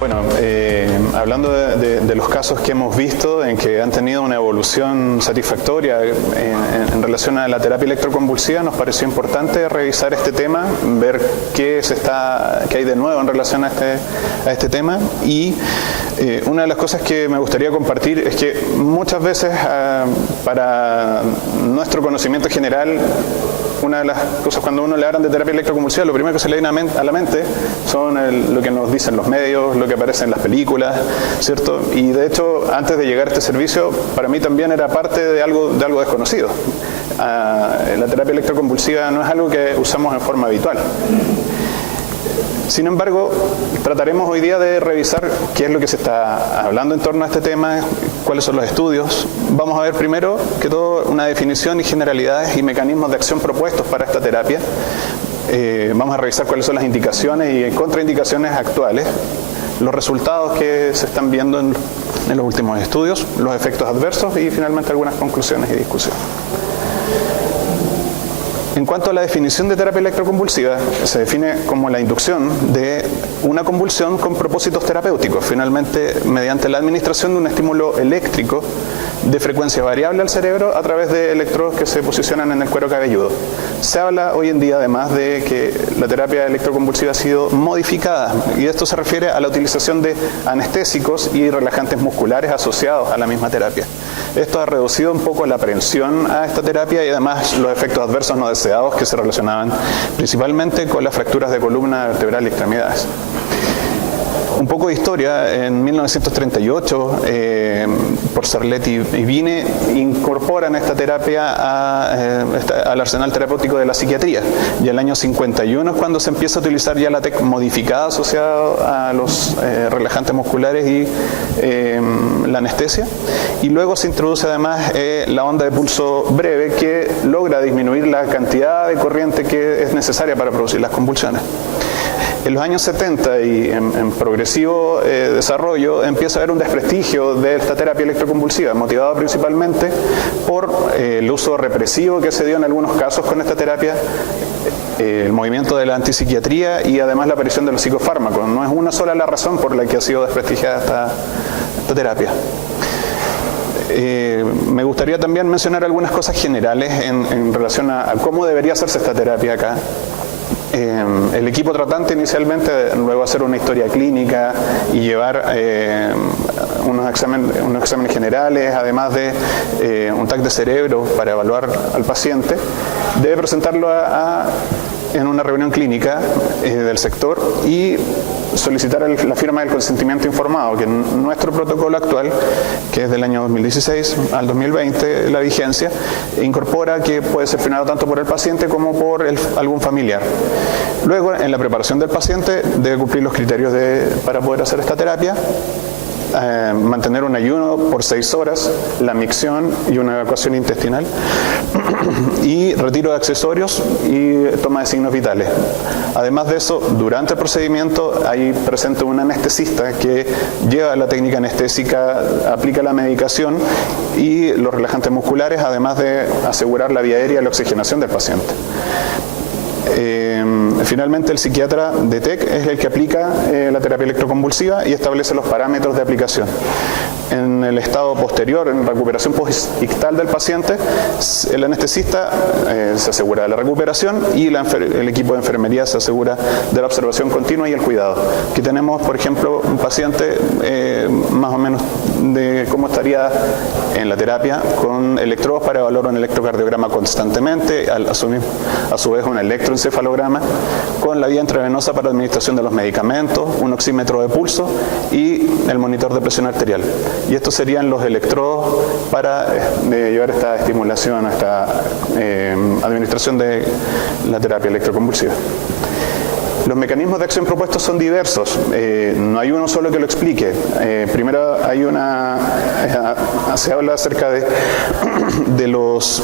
Bueno, hablando de los casos que hemos visto en que han tenido una evolución satisfactoria en relación a la terapia electroconvulsiva, nos pareció importante revisar este tema, ver qué hay de nuevo en relación a este tema. Y una de las cosas que me gustaría compartir es que muchas veces para nuestro conocimiento general, una de las cosas cuando uno le hablan de terapia electroconvulsiva, lo primero que se le viene a la mente son lo que nos dicen los medios, lo que aparece en las películas, ¿cierto? Y de hecho, antes de llegar a este servicio, para mí también era parte de algo desconocido. La terapia electroconvulsiva no es algo que usamos en forma habitual. Sin embargo, trataremos hoy día de revisar qué es lo que se está hablando en torno a este tema, cuáles son los estudios. Vamos a ver primero que todo una definición y generalidades y mecanismos de acción propuestos para esta terapia. Vamos a revisar cuáles son las indicaciones y contraindicaciones actuales, los resultados que se están viendo en los últimos estudios, los efectos adversos y finalmente algunas conclusiones y discusiones. En cuanto a la definición de terapia electroconvulsiva, se define como la inducción de una convulsión con propósitos terapéuticos, finalmente mediante la administración de un estímulo eléctrico de frecuencia variable al cerebro a través de electrodos que se posicionan en el cuero cabelludo. Se habla hoy en día además de que la terapia electroconvulsiva ha sido modificada y esto se refiere a la utilización de anestésicos y relajantes musculares asociados a la misma terapia. Esto ha reducido un poco la aprehensión a esta terapia y además los efectos adversos no deseados que se relacionaban principalmente con las fracturas de columna vertebral y extremidades. Un poco de historia, en 1938, Porcerlet y Vine incorporan esta terapia al arsenal terapéutico de la psiquiatría. Y el año 51 es cuando se empieza a utilizar ya la TEC modificada asociada a los relajantes musculares y la anestesia. Y luego se introduce además la onda de pulso breve que logra disminuir la cantidad de corriente que es necesaria para producir las convulsiones. En los años 70 y en progresivo desarrollo empieza a haber un desprestigio de esta terapia electroconvulsiva, motivado principalmente por el uso represivo que se dio en algunos casos con esta terapia, el movimiento de la antipsiquiatría y además la aparición de los psicofármacos. No es una sola la razón por la que ha sido desprestigiada esta terapia. Me gustaría también mencionar algunas cosas generales en relación a cómo debería hacerse esta terapia acá. El equipo tratante inicialmente, luego hacer una historia clínica y llevar unos exámenes generales, además de un TAC de cerebro para evaluar al paciente, debe presentarlo en una reunión clínica del sector y solicitar la firma del consentimiento informado, que en nuestro protocolo actual, que es del año 2016 al 2020, la vigencia, incorpora que puede ser firmado tanto por el paciente como por algún familiar. Luego, en la preparación del paciente, debe cumplir los criterios para poder hacer esta terapia. Mantener un ayuno por 6 horas, la micción y una evacuación intestinal y retiro de accesorios y toma de signos vitales. Además de eso, durante el procedimiento hay presente un anestesista que lleva la técnica anestésica, aplica la medicación y los relajantes musculares, además de asegurar la vía aérea y la oxigenación del paciente. Finalmente, el psiquiatra de TEC es el que aplica la terapia electroconvulsiva y establece los parámetros de aplicación. En el estado posterior, en recuperación postictal del paciente, el anestesista se asegura de la recuperación y el equipo de enfermería se asegura de la observación continua y el cuidado. Aquí tenemos, por ejemplo, un paciente más o menos de cómo estaría en la terapia con electrodos para evaluar un electrocardiograma constantemente, a su vez un electroencefalograma con la vía intravenosa para administración de los medicamentos, un oxímetro de pulso y el monitor de presión arterial. Y estos serían los electrodos para llevar esta estimulación, esta administración de la terapia electroconvulsiva. Los mecanismos de acción propuestos son diversos, no hay uno solo que lo explique. Primero se habla acerca de los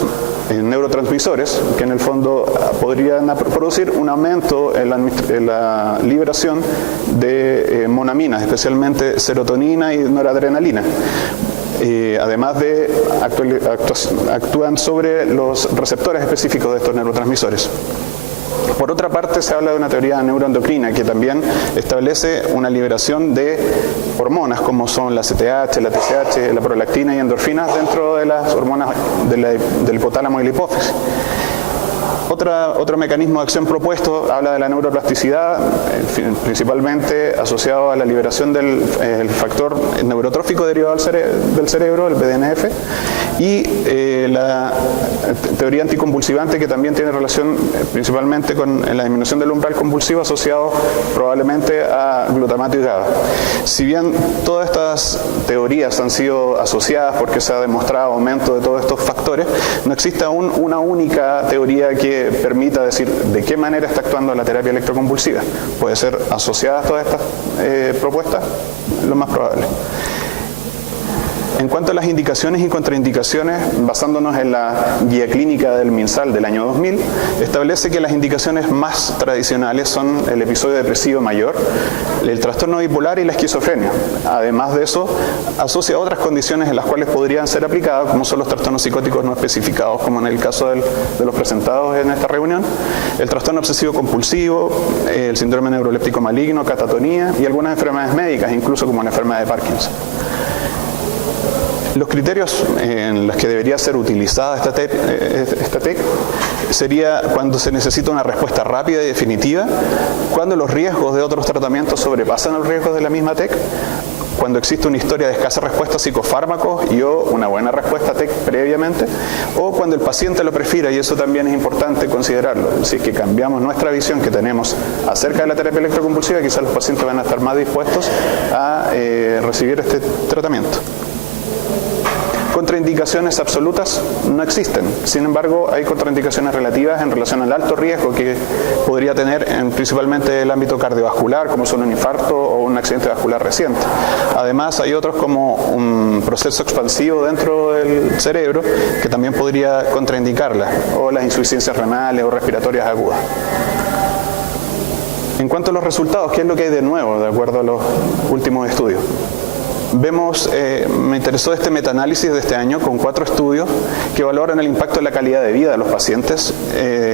neurotransmisores, que en el fondo podrían producir un aumento en la liberación de monaminas, especialmente serotonina y noradrenalina. Además de actúan sobre los receptores específicos de estos neurotransmisores. Por otra parte, se habla de una teoría neuroendocrina que también establece una liberación de hormonas como son la CTH, la TSH, la prolactina y endorfinas dentro de las hormonas del hipotálamo y la hipófisis. Otro mecanismo de acción propuesto habla de la neuroplasticidad, principalmente asociado a la liberación del factor neurotrófico derivado del cerebro, el BDNF, y la teoría anticonvulsivante, que también tiene relación principalmente con la disminución del umbral convulsivo asociado probablemente a glutamato y GABA. Si bien todas estas teorías han sido asociadas porque se ha demostrado aumento de todos estos factores, no existe aún una única teoría que permita decir de qué manera está actuando la terapia electroconvulsiva. Puede ser asociada a todas estas propuestas, lo más probable. En cuanto a las indicaciones y contraindicaciones, basándonos en la guía clínica del MinSal del año 2000, establece que las indicaciones más tradicionales son el episodio depresivo mayor, el trastorno bipolar y la esquizofrenia. Además de eso, asocia otras condiciones en las cuales podrían ser aplicadas, como son los trastornos psicóticos no especificados, como en el caso de los presentados en esta reunión, el trastorno obsesivo compulsivo, el síndrome neuroléptico maligno, catatonía y algunas enfermedades médicas, incluso como la enfermedad de Parkinson. Los criterios en los que debería ser utilizada esta TEC sería cuando se necesita una respuesta rápida y definitiva, cuando los riesgos de otros tratamientos sobrepasan los riesgos de la misma TEC, cuando existe una historia de escasa respuesta a psicofármacos y o una buena respuesta TEC previamente, o cuando el paciente lo prefiera, y eso también es importante considerarlo. Si es que cambiamos nuestra visión que tenemos acerca de la terapia electroconvulsiva, quizás los pacientes van a estar más dispuestos a recibir este tratamiento. Contraindicaciones absolutas no existen. Sin embargo, hay contraindicaciones relativas en relación al alto riesgo que podría tener principalmente el ámbito cardiovascular, como son un infarto o un accidente vascular reciente. Además, hay otros como un proceso expansivo dentro del cerebro que también podría contraindicarla, o las insuficiencias renales o respiratorias agudas. En cuanto a los resultados, ¿qué es lo que hay de nuevo de acuerdo a los últimos estudios? Vemos, me interesó este metaanálisis de este año con 4 estudios que valoran el impacto en la calidad de vida de los pacientes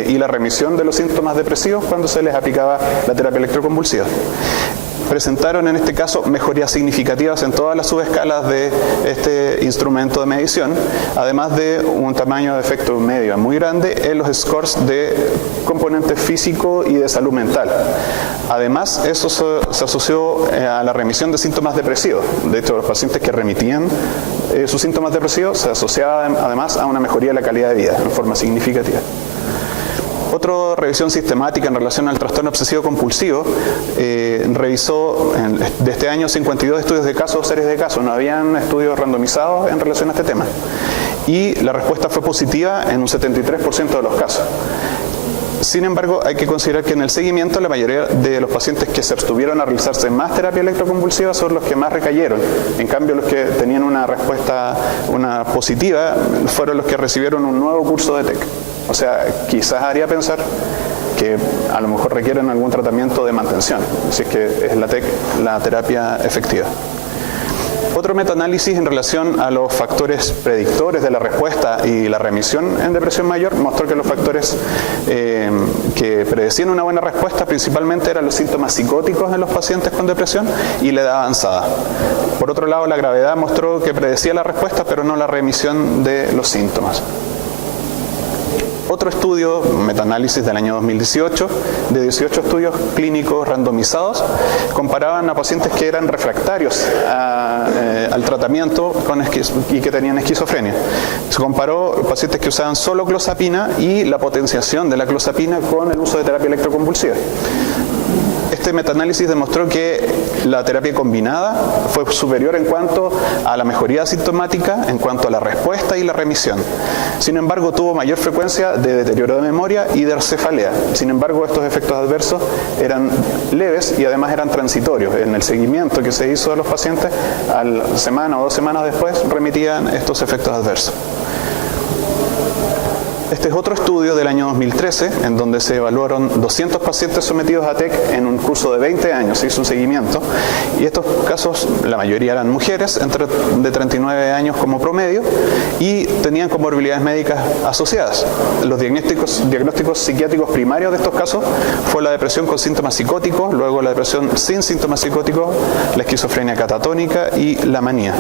y la remisión de los síntomas depresivos cuando se les aplicaba la terapia electroconvulsiva. Presentaron en este caso mejorías significativas en todas las subescalas de este instrumento de medición, además de un tamaño de efecto medio muy grande en los scores de componente físico y de salud mental. Además, eso se asoció a la remisión de síntomas depresivos. De hecho, los pacientes que remitían sus síntomas depresivos se asociaba además a una mejoría de la calidad de vida en forma significativa. Otra revisión sistemática en relación al trastorno obsesivo compulsivo revisó de este año 52 estudios de casos, series de casos. No habían estudios randomizados en relación a este tema. Y la respuesta fue positiva en un 73% de los casos. Sin embargo, hay que considerar que en el seguimiento la mayoría de los pacientes que se abstuvieron a realizarse más terapia electroconvulsiva son los que más recayeron. En cambio, los que tenían una respuesta positiva fueron los que recibieron un nuevo curso de TEC. O sea, quizás haría pensar que a lo mejor requieren algún tratamiento de mantención, si es que es la TEC la terapia efectiva. Otro metaanálisis en relación a los factores predictores de la respuesta y la remisión en depresión mayor mostró que los factores que predecían una buena respuesta principalmente eran los síntomas psicóticos en los pacientes con depresión y la edad avanzada. Por otro lado, la gravedad mostró que predecía la respuesta pero no la remisión de los síntomas. Otro estudio, metaanálisis del año 2018, de 18 estudios clínicos randomizados, comparaban a pacientes que eran refractarios al tratamiento y que tenían esquizofrenia. Se comparó pacientes que usaban solo clozapina y la potenciación de la clozapina con el uso de terapia electroconvulsiva. Este metaanálisis demostró que la terapia combinada fue superior en cuanto a la mejoría sintomática, en cuanto a la respuesta y la remisión. Sin embargo, tuvo mayor frecuencia de deterioro de memoria y de cefalea. Sin embargo, estos efectos adversos eran leves y además eran transitorios. En el seguimiento que se hizo a los pacientes, a la semana o 2 semanas después, remitían estos efectos adversos. Este es otro estudio del año 2013, en donde se evaluaron 200 pacientes sometidos a TEC en un curso de 20 años, se hizo un seguimiento, y estos casos, la mayoría eran mujeres, de 39 años como promedio, y tenían comorbilidades médicas asociadas. Los diagnósticos psiquiátricos primarios de estos casos fue la depresión con síntomas psicóticos, luego la depresión sin síntomas psicóticos, la esquizofrenia catatónica y la manía.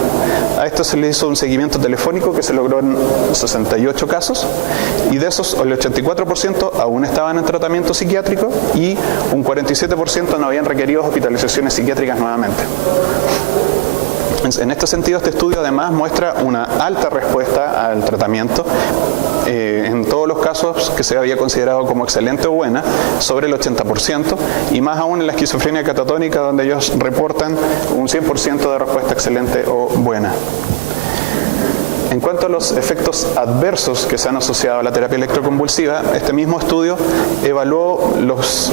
A esto se le hizo un seguimiento telefónico que se logró en 68 casos, y de esos el 84% aún estaban en tratamiento psiquiátrico y un 47% no habían requerido hospitalizaciones psiquiátricas nuevamente. En este sentido, este estudio además muestra una alta respuesta al tratamiento en todos los casos que se había considerado como excelente o buena, sobre el 80%, y más aún en la esquizofrenia catatónica, donde ellos reportan un 100% de respuesta excelente o buena. En cuanto a los efectos adversos que se han asociado a la terapia electroconvulsiva, este mismo estudio evaluó los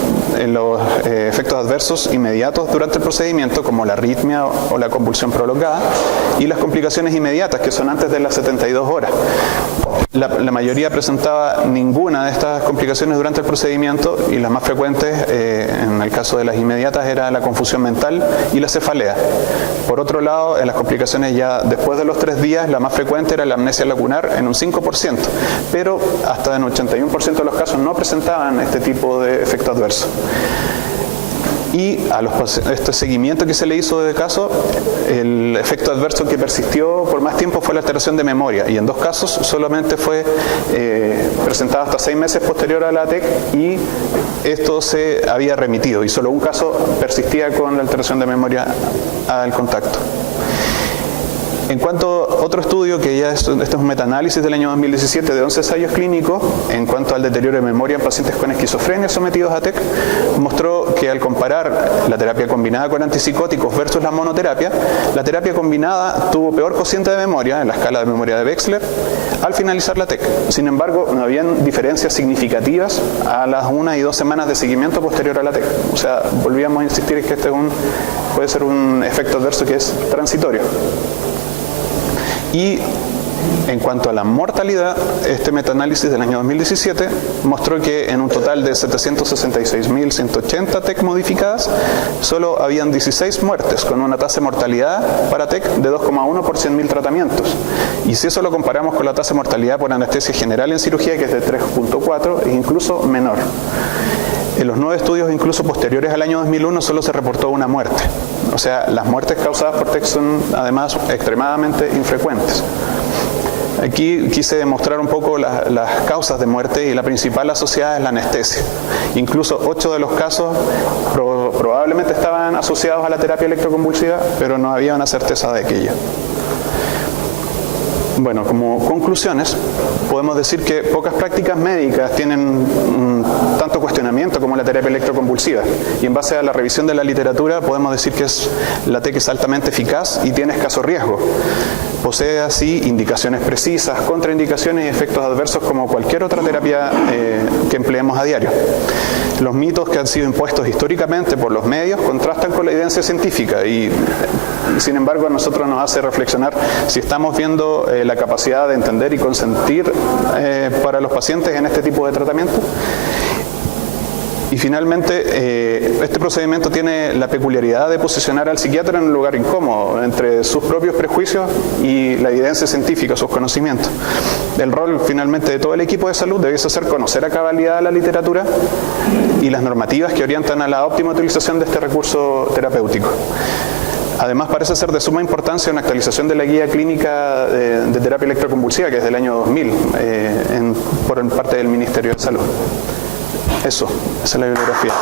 efectos adversos inmediatos durante el procedimiento, como la arritmia o la convulsión prolongada, y las complicaciones inmediatas, que son antes de las 72 horas. La mayoría presentaba ninguna de estas complicaciones durante el procedimiento, y las más frecuentes, en el caso de las inmediatas, era la confusión mental y la cefalea. Por otro lado, en las complicaciones ya después de los 3 días, la más frecuente era la amnesia lacunar en un 5%, pero hasta en 81% de los casos no presentaban este tipo de efecto adverso. Y a este seguimiento que se le hizo de caso, el efecto adverso que persistió por más tiempo fue la alteración de memoria, y en 2 casos solamente fue presentado hasta 6 meses posterior a la TEC, y esto se había remitido, y solo un caso persistía con la alteración de memoria al contacto. En cuanto a otro estudio, que ya este es un metaanálisis del año 2017 de 11 ensayos clínicos, en cuanto al deterioro de memoria en pacientes con esquizofrenia sometidos a TEC, mostró que al comparar la terapia combinada con antipsicóticos versus la monoterapia, la terapia combinada tuvo peor cociente de memoria en la escala de memoria de Wechsler al finalizar la TEC. Sin embargo, no habían diferencias significativas a las 1 y 2 semanas de seguimiento posterior a la TEC. O sea, volvíamos a insistir en que este puede ser un efecto adverso que es transitorio. Y en cuanto a la mortalidad, este metaanálisis del año 2017 mostró que en un total de 766.180 TEC modificadas, solo habían 16 muertes, con una tasa de mortalidad para TEC de 2,1 por 100.000 tratamientos. Y si eso lo comparamos con la tasa de mortalidad por anestesia general en cirugía, que es de 3,4, es incluso menor. En los 9 estudios, incluso posteriores al año 2001, solo se reportó una muerte. O sea, las muertes causadas por TEC son además extremadamente infrecuentes. Aquí quise demostrar un poco las causas de muerte, y la principal asociada es la anestesia. Incluso 8 de los casos probablemente estaban asociados a la terapia electroconvulsiva, pero no había una certeza de aquello. Bueno, como conclusiones, podemos decir que pocas prácticas médicas tienen tanto cuestionamiento como la terapia electroconvulsiva, y en base a la revisión de la literatura podemos decir que la TEC es altamente eficaz y tiene escaso riesgo. Posee así indicaciones precisas, contraindicaciones y efectos adversos como cualquier otra terapia que empleemos a diario. Los mitos que han sido impuestos históricamente por los medios contrastan con la evidencia científica, y sin embargo a nosotros nos hace reflexionar si estamos viendo la capacidad de entender y consentir para los pacientes en este tipo de tratamiento. Y finalmente, este procedimiento tiene la peculiaridad de posicionar al psiquiatra en un lugar incómodo entre sus propios prejuicios y la evidencia científica, sus conocimientos. El rol finalmente de todo el equipo de salud debiese ser conocer a cabalidad la literatura y las normativas que orientan a la óptima utilización de este recurso terapéutico. Además, parece ser de suma importancia una actualización de la guía clínica de terapia electroconvulsiva, que es del año 2000, por parte del Ministerio de Salud. Esa es la bibliografía.